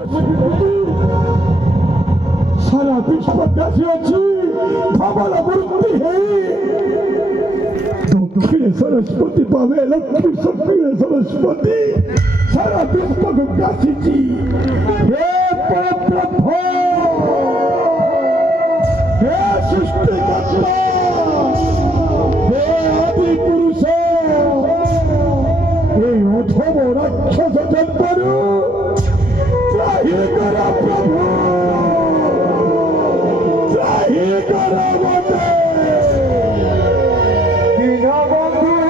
सारा विश्वव्यासी अच्छी भावना मूर्ति है दक्षिण सरस्वती पावे लक्ष्मी शक्ति सरस्वती सारा विश्व को व्यासी जी हे प्रभु हे सृष्टिकर्ता हे आदि पुरुष हे अथम राक्षस जंतु त्राहि करा प्रभु त्राहि करा मते दीनबंधु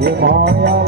ये माया